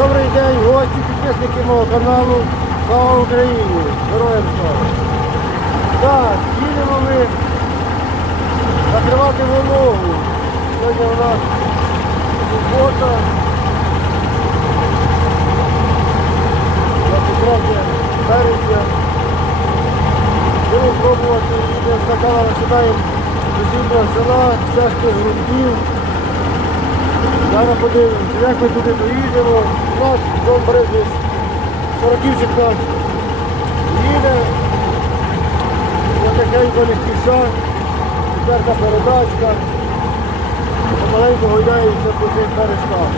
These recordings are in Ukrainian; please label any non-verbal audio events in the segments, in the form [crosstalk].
Добрий день, гості, підписники мого каналу. Слава Україні! Героям слава! Так, їдемо ми закривати вологу. Сьогодні у нас субота. 23 березня. Будемо пробувати, йдемо спочатку починаємо з сусіднього села, стежки грунтів. Зараз подивимося, як ми туди доїдемо. У нас Дон сороківчик наш, їде, потихеньку не спіша, перша передачка, помаленьку гойдається по цих бережках.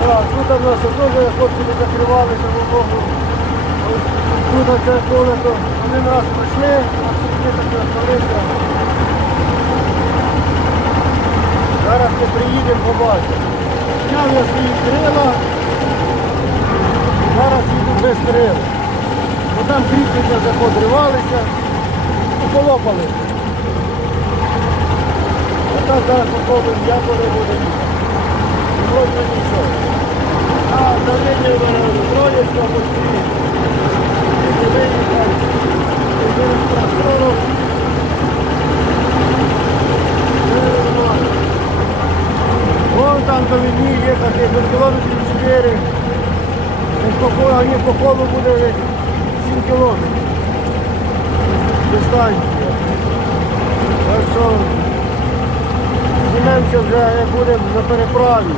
Так, тут у нас теж хлопці не закривалися в Богу. Тут оце коле, то один раз пройшли, а сюди так не оставився. Приїдемо, побачимо. Зняв я свої крила, зараз їду без крил. Бо там кріплення вже подривалися і полопали. А так зараз попробуємо, як вони будуть їхати. Вроді нічого. А давлення троєчка почти. І виїхав. І через 40. Нормально. Вон там до війні є таке, до кілометрів 4. Десь по колу, а ні, по колу буде десь 7 кілометрів. Дистанція. Так що знімемося вже, як будемо на переправі.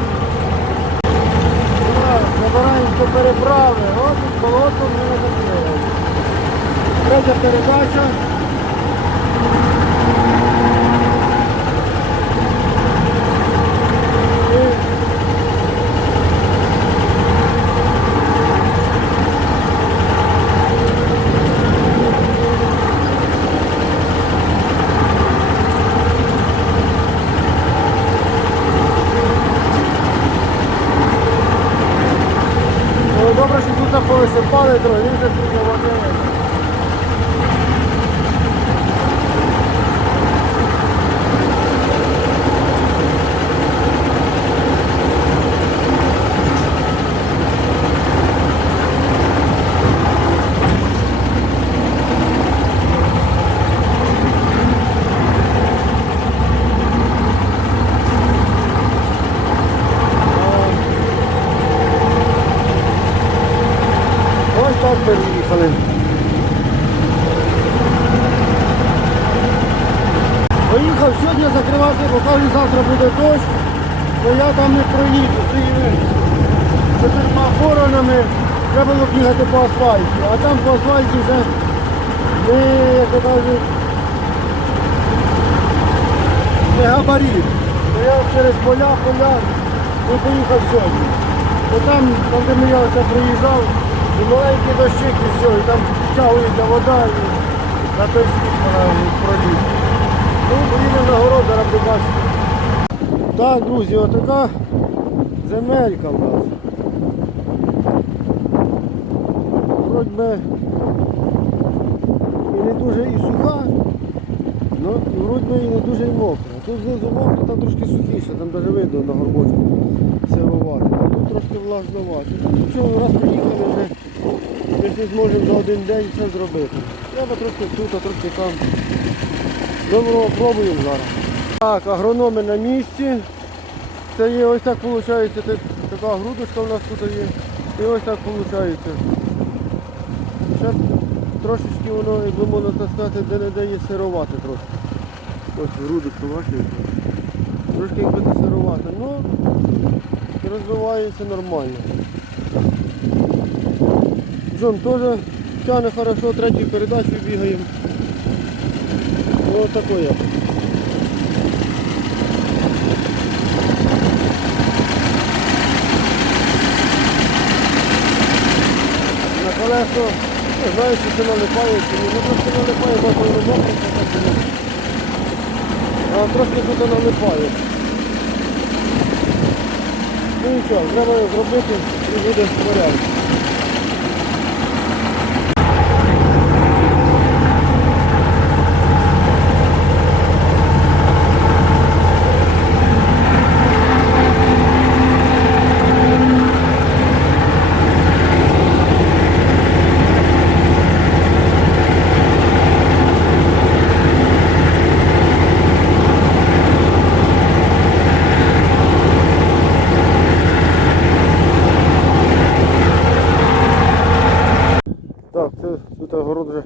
Забираємось до переправи. От тут болото вже не закрили. Третя передача. petrolista бо кажуть, завтра буде дощ, то я там не проїду своїми чотирма боронами. Треба було бігати по асфальті, а там по асфальті вже не, як то кажуть, не габарит. То я через поля, поля не поїхав сьогодні. Бо там, там де я оце приїжджав, і маленький дощик і все, і там втягується вода і на той світ вона проліз. Ну, поїдемо на город, зараз. Так, друзі, отака земелька в нас. Вроді би і не дуже і суха, і вроді би і не дуже і мокра. Тут знизу мокро, там трошки сухіше, там навіть видно на горбочку сировати. Тут трошки влажновато. Нічого, раз приїхали вже, ми ж не зможемо за один день все зробити. Треба трошки тут, а трошки там. Добро, пробуємо зараз. Так, агрономи на місці. Це є ось так виходить, так- така грудочка у нас тут є. І ось так виходить. Ще трошечки воно, як би можна де-не-де є сировати трошки. Ось грудочка бачите. Трошки якби не сировати. Ну, розвивається нормально. Джон теж тягне хорошо, третю передачу бігаємо. Ну, от такое. На колесо, не знаю, чи це налипає, чи ні. Ну трошки налипає, бо і ні. А трошки тут налипає. Ну нічого, треба зробити і буде порядок.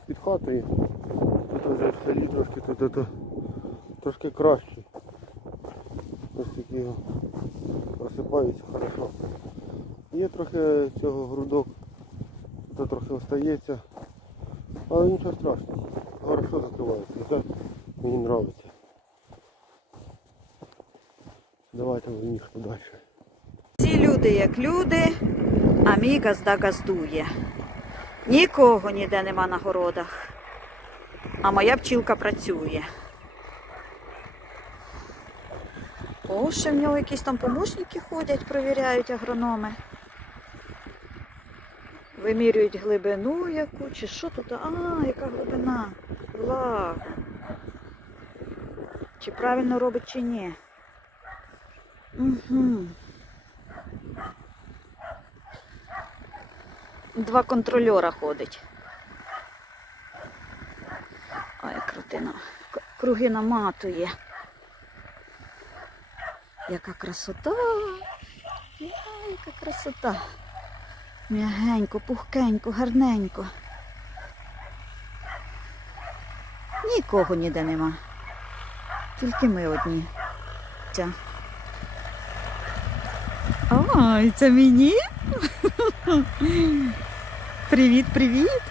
під хатою. Тут вже в селі трошки тут, тут, трошки краще. Ось такі його просипаються хорошо. Є трохи цього грудок, тут трохи остається, але нічого страшного. Хорошо закривається. Це мені подобається. Давайте їхати далі. Всі люди як люди, а мій газда газдує. Нікого ніде нема на городах. А моя пчілка працює. О, ще в нього якісь там помощники ходять, провіряють агрономи. Вимірюють глибину яку, чи що тут? А, яка глибина? Влагу. Чи правильно робить, чи ні. Угу. Два контрольора ходить. Ой, крутина. Круги наматує. Яка красота. Яка красота. М'ягенько, пухкенько, гарненько. Нікого ніде нема. Тільки ми одні. Ой, це мені? [laughs] Привіт, привіт.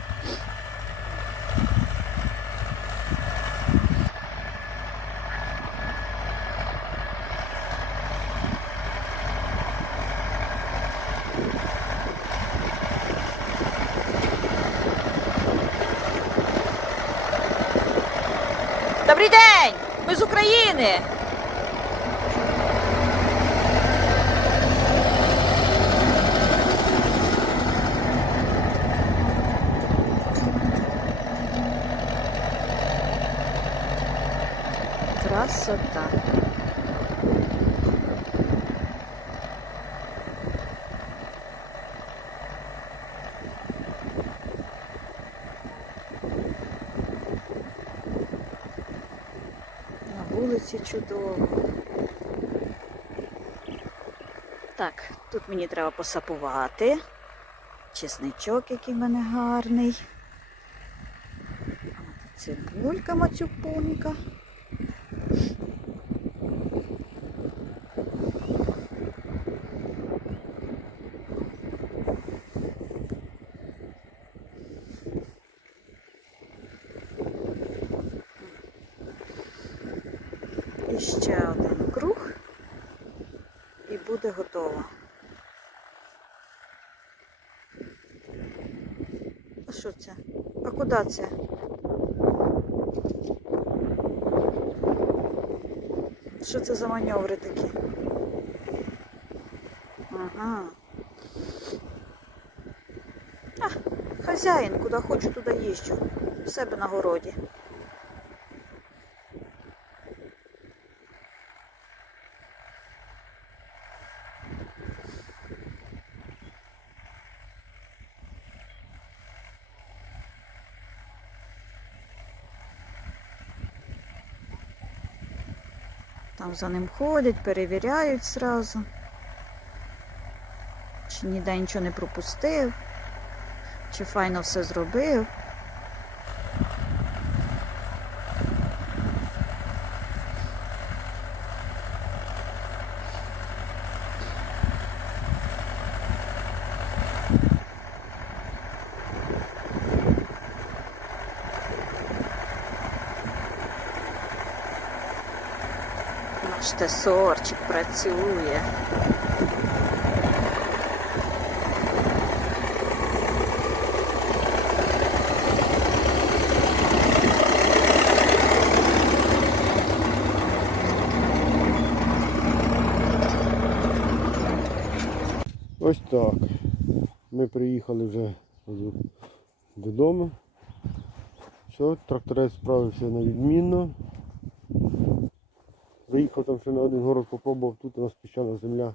Добрий день! Ми з України! Красота. На вулиці чудово. Так, тут мені треба посапувати. Чесничок, який в мене гарний. Цибулька мацюпонька. Ще один круг і буде готово. А що це? А куди це? Що це за маневри такі? Ага. А, хазяїн, куди хочу, туди їжджу. В себе на городі. Там за ним ходять, перевіряють зразу. Чи ніде нічого не пропустив, чи файно все зробив. Наш тесорчик працює. Ось так. Ми приїхали вже додому. Все, тракторець справився на відмінно. Заїхав там ще на один город, попробував, тут у нас піщана земля.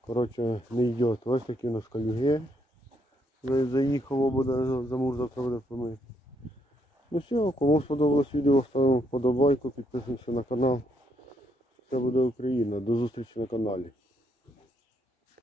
Коротше, не йде. Ось такі у нас калюги. За- Заїхав, буде замур завтра буде помити. Ну все, кому сподобалось відео, ставимо вподобайку, підписуємося на канал. Це буде Україна. До зустрічі на каналі.